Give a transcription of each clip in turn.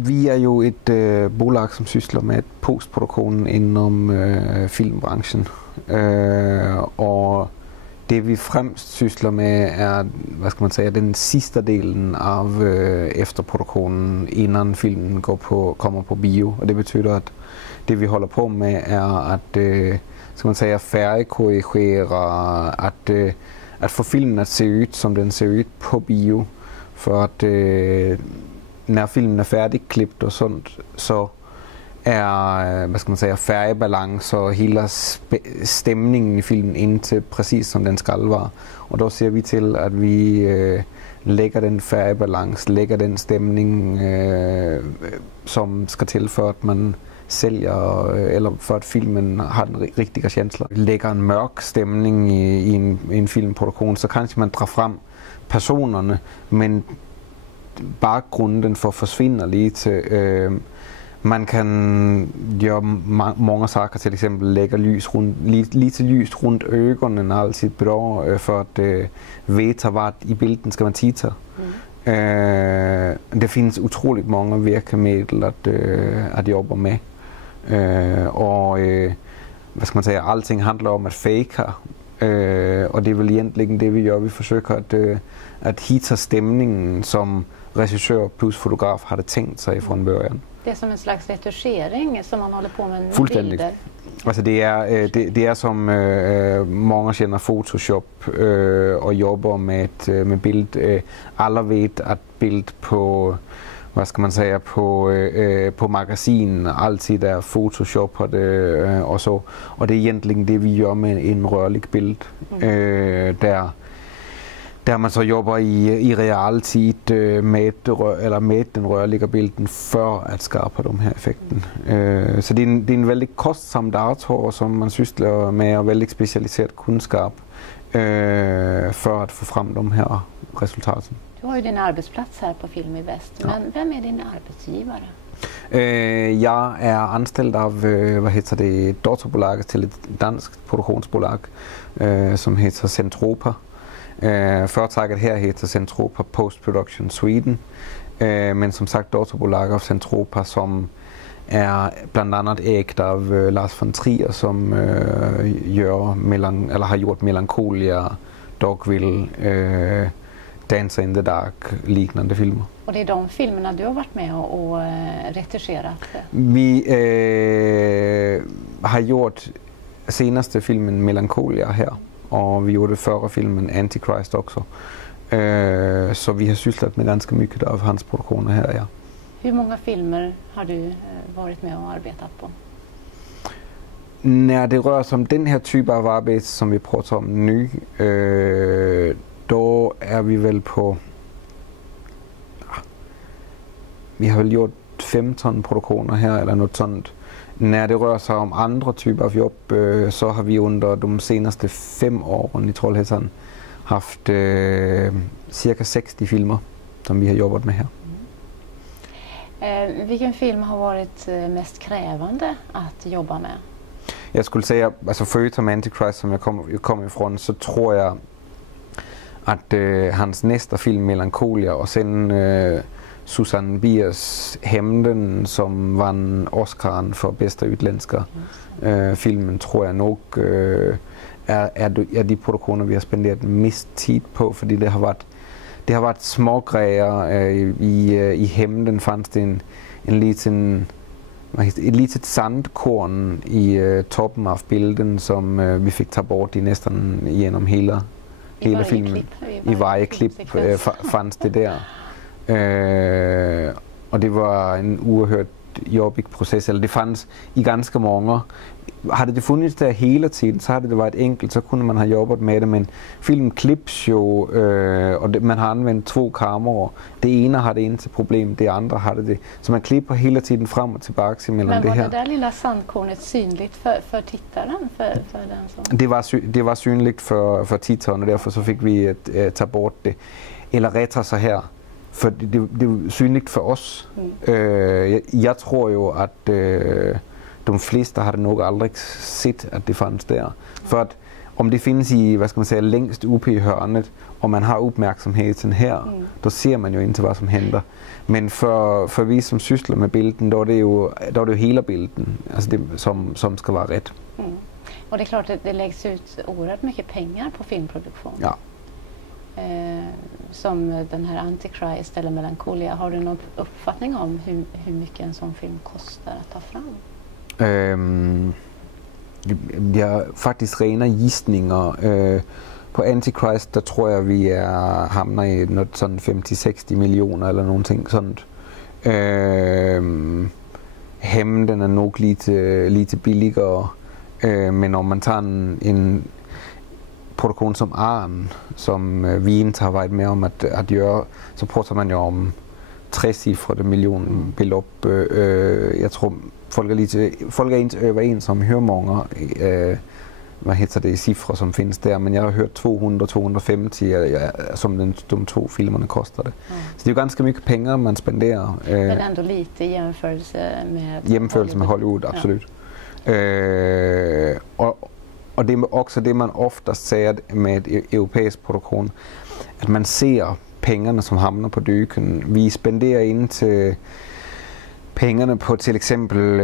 Vi er jo et bolag, som sysler med postproduktionen inden filmbranchen. Og det vi fremst sysler med er, hvad skal man sige, den sidste delen af efterproduktionen, inden filmen kommer på bio. Og det betyder, at det vi holder på med er at skal man sige, færdigkorrigere, at få filmen at se ud, som den ser ud på bio. For at når filmen er færdigklippet og sådan, så er, hvad skal man sige, færgebalance og hele stemningen i filmen indtil præcis som den skal være. Og der ser vi til, at vi lægger den færgebalance, lægger den stemning, som skal til for at man sælger, eller for at filmen har den rigtige chancellor. Lægger en mørk stemning i en filmproduktion, så kanskje man drar frem personerne, men baggrunden for forsvinder lidt. Man kan gøre mange saker, til eksempel lægge lys rundt, lidt lys rundt øjnene altid bra, for at veta hvad i billedet skal man titta. Det findes utroligt mange virkemidler at jobbe med. Og hvad skal man sige, alting handler om at fake, og det er vel egentlig det vi gør. Vi forsøger at hitta stemningen, som regissør plus fotograf hade tänkt sig från början. Det är som en slags retuschering som man håller på med fuldstændigt. Bilder. Altså det er som mange kender Photoshop og jobber med bild. Alle ved at bild på, hvad skal man sige, på magasin altid er Photoshop og så. Og det er egentlig det vi gør med en rørlig bild, der man så jobber i realtid med den rørlige bilden før at skabe de her effekten. Så det er en veldig kostsam dator, som man sysler med, og veldig specialiseret kunskap for at få frem de her resultater. Du har ju din arbetsplats här på Film i Väst, men vem är din arbetsgivare? Jeg er anställd av dotterbolaget til et dansk produktionsbolag, som heter Centropa. Företaget her heter Centropa Post Production Sweden, men som sagt dotterbolag av Centropa, som er blandt andet ægt av Lars von Trier, som har gjort Melancholia, Dogville, Dancer in the Dark, liknande filmer. Och det är de filmerna du har varit med och retuscherat? Vi har gjort senaste filmen Melancholia her, og vi gjorde förra filmen Antichrist också. Så vi har sysslat med ganska mycket av hans produktioner här, ja. Hur många filmer har du varit med och arbetat på? När det rör sig om den här typen av arbete som vi pratar om nu, då är vi väl på... Vi har väl gjort 15 produktioner här eller något sånt. När det rör sig om andra typer av jobb, så har vi under de senaste 5 åren i Trollhättan haft cirka 60 filmer, som vi har jobbat med här. Vilken film har varit mest krävande att jobba med? Jag skulle säga, alltså förutom Antichrist som jag kom ifrån, så tror jag att hans nästa film Melancholia och sen Susanne Biers Hämnden, som vann Oscaren för bästa utländska filmen, tror jag nog är de produktioner vi har spenderat mest tid på, fordi det har varit små grejer. I Hämnden fanns det et litet sandkorn i toppen av bilden, som vi fick ta bort i nästan genom hela filmen. I varje klipp fanns det der. Og det var en uerhørt jobbig proces, eller det fanns i ganske mange. Hade det funnits der hele tiden, så hade det været enkelt, så kunne man have jobbet med det, men filmen klipps jo, og man har anvendt 2 kameraer. Det ene har det eneste problem, det andre har det. Så man klipper hele tiden frem og tilbage mellem det her. Men var det der lilla sandkornet synligt for tittaren? For den som... Det var synligt for titteren, og derfor så fik vi at tage bort det. Eller rettere sig her. For det er synligt for os. Jeg tror jo, at de fleste har det nok aldrig set, at det fanns der. For at om det findes i, hvad skal man sige, længst ude i hørnet, og man har uppmärksamheten her, då ser man jo inte vad som händer. Men för vi som sysslar med bilden, då är det ju hela bilden, alltså det, som ska vara rätt. Och det är klart att det läggs ut oerhört mycket pengar på filmproduktion. Ja. Som den här Antichrist eller Melancholia. Har du någon uppfattning om hur mycket en sån film kostar att ta fram? Ja, faktiskt rena gissningar. På Antichrist, där tror jag vi hamnar i något sådan 50-60 miljoner eller någonting sånt. Hämnden är nog lite billigare. Men om man tar en produktion som Arn, som vi inte har varit med om att göra, så pratar man ju om 3-siffrade miljonbelopp. Jag tror folk är inte överens om hur många vad heter det, siffror som finns där, men jag har hört 200-250 som de 2 filmerna kostade. Så det är ju ganska mycket pengar man spenderar. Men ändå lite i jämförelse med Hollywood, absolut. Och det är också det man oftast säger med europeisk produktion, att man ser pengarna som hamnar på dyken. Vi spenderar inte pengarna på till exempel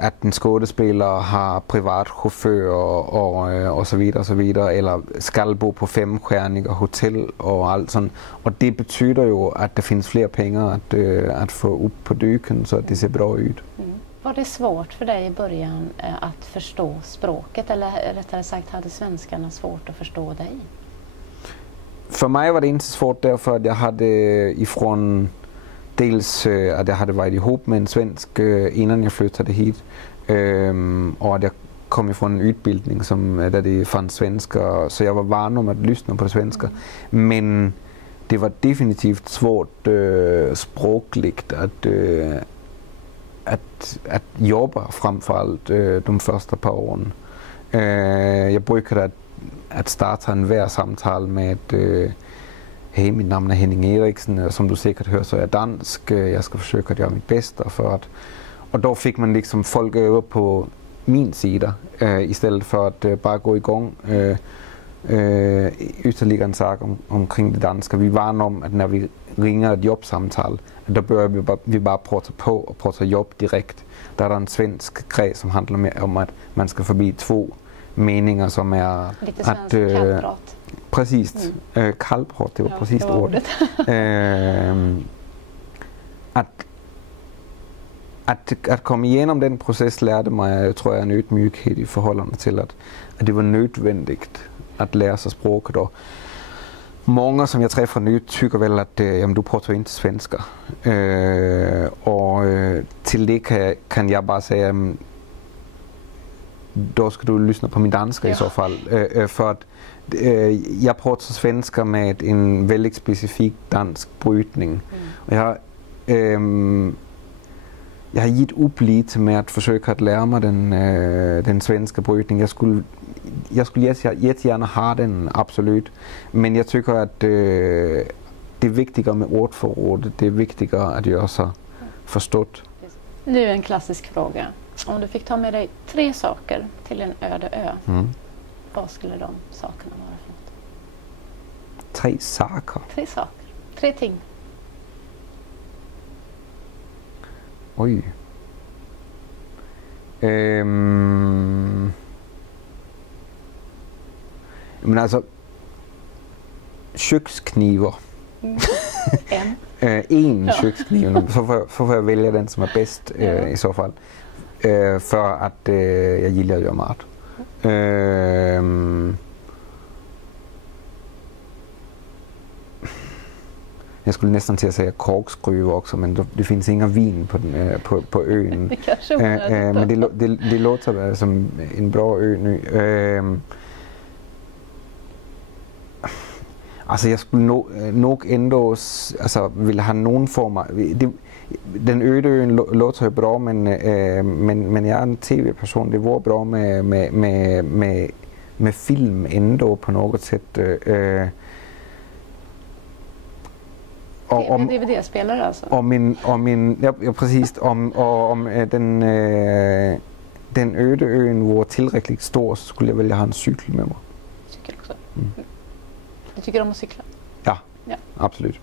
att en skådespelare har privatchaufför och så vidare, eller ska bo på 5-stjärniga hotell och allt sånt. Och det betyder ju att det finns fler pengar att få upp på dyken så att det ser bra ut. Var det svårt för dig i början att förstå språket, eller rättare sagt hade svenskarna svårt att förstå dig? För mig var det inte svårt därför att jag hade ifrån dels att jag hade varit ihop med en svensk innan jag flyttade hit, och att jag kom ifrån en utbildning där det fanns svenska, så jag var van om att lyssna på det svenska. Men det var definitivt svårt språkligt att jobba framförallt de första par åren. Jag brukade att starta en samtal med hej, mitt namn är Henning Eriksen, som du säkert hör så är jag dansk, jag ska försöka göra mitt bästa för att... Och då fick man liksom folk över på min sida istället för att bara gå igång ytterligare en sak omkring det danska. Vi var om att när vi ringer ett jobbsamtal, då börjar vi bara prata på och prata jobb direkt. Där är det en svensk grej som handlar om att man ska förbi 2 meningar som är... Lite svensk kallprat. Precis, kallprat, det var precis det ordet. Att komma igenom den process lärde mig, tror jag, en ödmjukhet i förhållande till att det var nödvändigt att lära sig språket. Och många som jag träffar nu tycker väl att du pratar inte svenska. Och till det kan jag bara säga, då ska du lyssna på min danska i så fall. För att jag pratar svenska med en väldigt specifik dansk brytning. Och jag har gett upp lite med att försöka att lära mig den svenska brytningen. Jag skulle jättegärna ha den, absolut. Men jag tycker att det är viktigare med ordförrådet. Det är viktigare att göra sig förstått. Nu en klassisk fråga. Om du fick ta med dig 3 saker till en öde ö, vad skulle de sakerna vara för något? 3 saker? 3 saker. 3 ting. Oj. Men alltså, köksknivar. En kökskniv, så får jag välja den som är bäst i så fall. För att jag gillar att göra mat. Jag skulle nästan till att säga korkskruv också, men det finns inga vin på ön. Men det låter som en bra ö nu. Alltså jag skulle nog ändå vilja ha någon form av... Den öde ön låter ju bra, men jag är en tv-person. Det var bra med film ändå på något sätt. DVD-spelare alltså? Ja, precis. Om den öde ön var tillräckligt stor, så skulle jag vilja ha en cykel med mig. Cykel också? tycker om att cykla? Ja, absolut.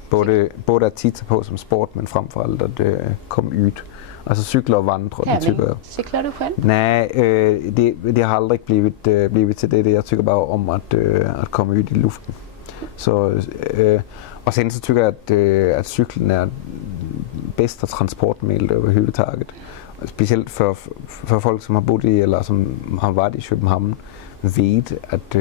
Både att titta på som sport, men framförallt att komma ut. Alltså cykla och vandra. Tävling. Cyklar du själv? Nej, det har aldrig blivit till det. Jag tycker bara om att komma ut i luften. Så, och sen så tycker jag att cykeln är bästa transportmedel överhuvudtaget. Speciellt för folk som har bott i eller som har varit i Köpenhamn vet att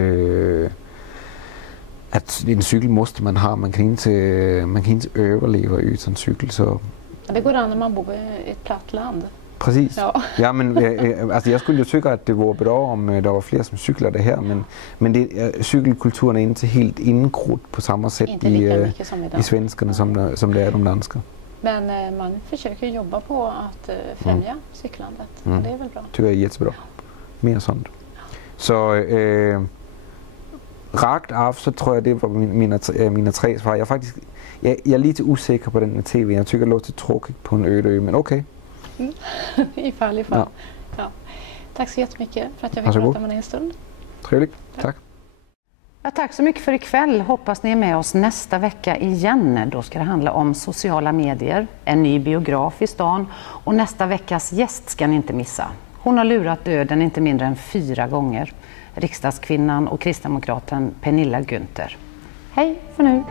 en cykel måste man ha. Man kan inte överleva utan cykel. Så. Det går an när man bor i ett platt land. Precis. Ja, men alltså jag skulle ju tycka att det vore bra om det var fler som cyklade här, men cykelkulturen är inte helt ingrodd på samma sätt i svenskarna som det är de danska. Men man försöker jobba på att främja cyklandet. Och det är väl bra. Tycker jag är jättebra. Mer sånt. Så rakt av så tror jag det var mina 3 svar. Jag är lite osäker på den med tv. Jag tycker det låter tråkigt på en öde ö, men okej. I fall. Ja. Tack så jättemycket för att jag fick prata med dig en stund. Trevligt. Tack. Ja, tack så mycket för ikväll. Hoppas ni är med oss nästa vecka igen. Då ska det handla om sociala medier, en ny biograf i stan och nästa veckas gäst ska ni inte missa. Hon har lurat döden inte mindre än 4 gånger. Riksdagskvinnan och kristdemokraten Pernilla Günther. Hej för nu!